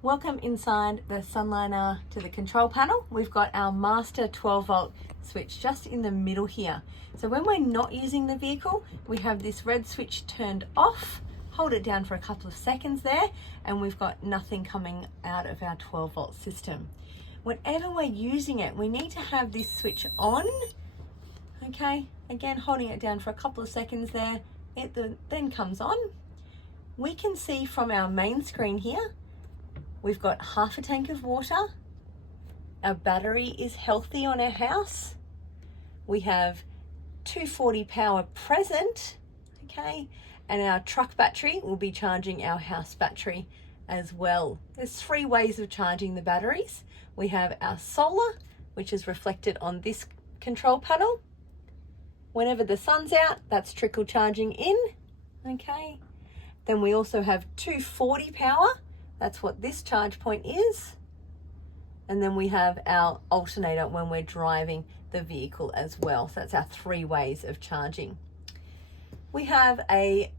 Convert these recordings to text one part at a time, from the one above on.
Welcome inside the Sunliner to the control panel. We've got our master 12 volt switch just in the middle here. So when we're not using the vehicle, we have this red switch turned off. Hold it down for a couple of seconds there, and we've got nothing coming out of our 12 volt system. Whenever we're using it, we need to have this switch on. Okay, again, holding it down for a couple of seconds there, it then comes on. We can see from our main screen here, we've got half a tank of water. Our battery is healthy on our house. We have 240 power present, okay? And our truck battery will be charging our house battery as well. There's 3 ways of charging the batteries. We have our solar, which is reflected on this control panel. Whenever the sun's out, that's trickle charging in, okay? Then we also have 240 power. That's what this charge point is. And then we have our alternator when we're driving the vehicle as well. So that's our 3 ways of charging. We have a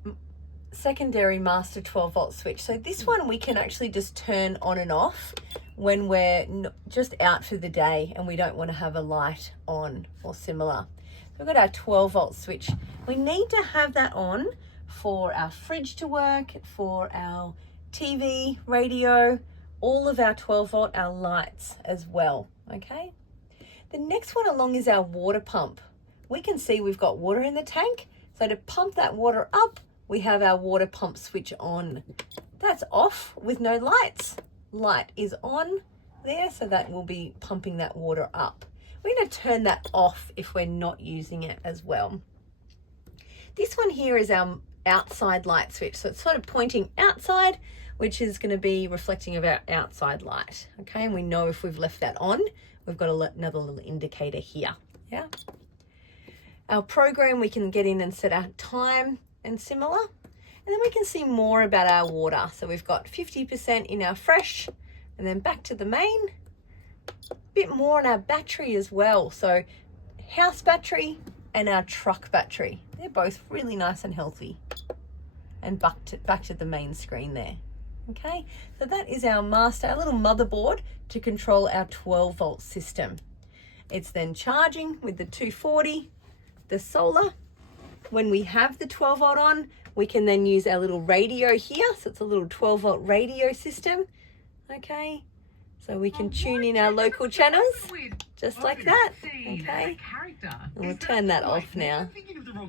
secondary master 12 volt switch. So this one we can actually just turn on and off when we're just out for the day and we don't want to have a light on or similar. So we've got our 12 volt switch. We need to have that on for our fridge to work, for our TV, radio, all of our 12 volt, our lights as well, okay? The next one along is our water pump. We can see we've got water in the tank, so to pump that water up, we have our water pump switch on. That's off with no lights. Light is on there, so that will be pumping that water up. We're going to turn that off if we're not using it as well. This one here is our outside light switch, so it's sort of pointing outside, which is going to be reflecting of our outside light, okay? And we know if we've left that on, we've got another little indicator here, yeah? Our program, we can get in and set our time and similar, and then we can see more about our water. So we've got 50% in our fresh, and then back to the main, a bit more on our battery as well. So house battery and our truck battery, they're both really nice and healthy. And back to the main screen there. Okay, so that is our master, our little motherboard to control our 12 volt system. It's then charging with the 240, the solar. When we have the 12 volt on, we can then use our little radio here. So it's a little 12 volt radio system. Okay, so we can tune in our local channels just like that. Okay, and we'll turn that off now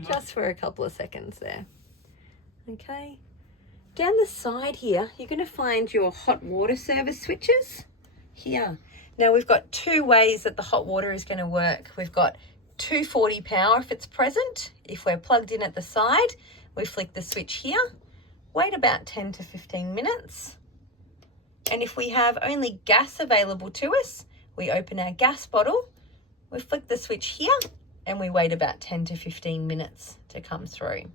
just for a couple of seconds there. Okay, down the side here, you're going to find your hot water service switches here. Now we've got 2 ways that the hot water is going to work. We've got 240 power if it's present. If we're plugged in at the side, we flick the switch here, wait about 10 to 15 minutes. And if we have only gas available to us, we open our gas bottle, we flick the switch here, and we wait about 10 to 15 minutes to come through.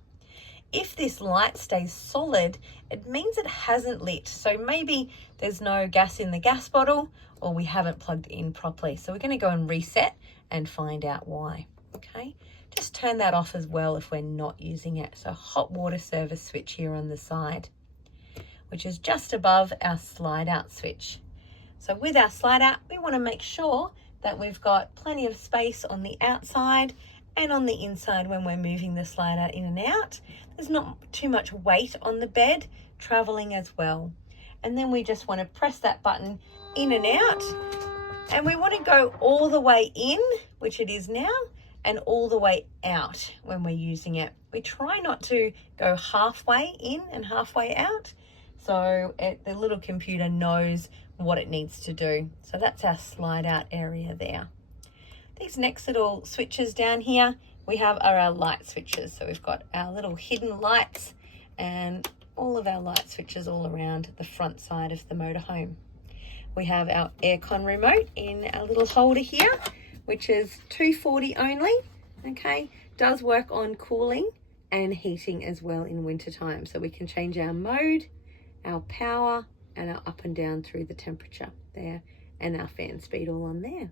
If this light stays solid, it means it hasn't lit. So maybe there's no gas in the gas bottle or we haven't plugged in properly. So we're going to go and reset and find out why. Okay, just turn that off as well if we're not using it. So hot water service switch here on the side, which is just above our slide out switch. So with our slide out, we want to make sure that we've got plenty of space on the outside and on the inside when we're moving the slide out in and out. There's not too much weight on the bed traveling as well. And then we just want to press that button in and out. And we want to go all the way in, which it is now, and all the way out when we're using it. We try not to go halfway in and halfway out. So the little computer knows what it needs to do. So that's our slide out area there. These next little switches down here we have are our light switches. So we've got our little hidden lights and all of our light switches all around the front side of the motorhome. We have our aircon remote in our little holder here, which is 240 only, okay? Does work on cooling and heating as well in winter time. So we can change our mode, our power, and our up and down through the temperature there, and our fan speed all on there.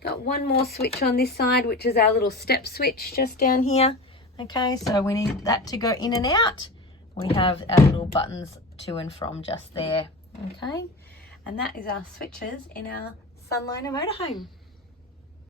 Got one more switch on this side, which is our little step switch just down here. Okay, so we need that to go in and out. We have our little buttons to and from just there. Okay, and that is our switches in our Sunliner motorhome.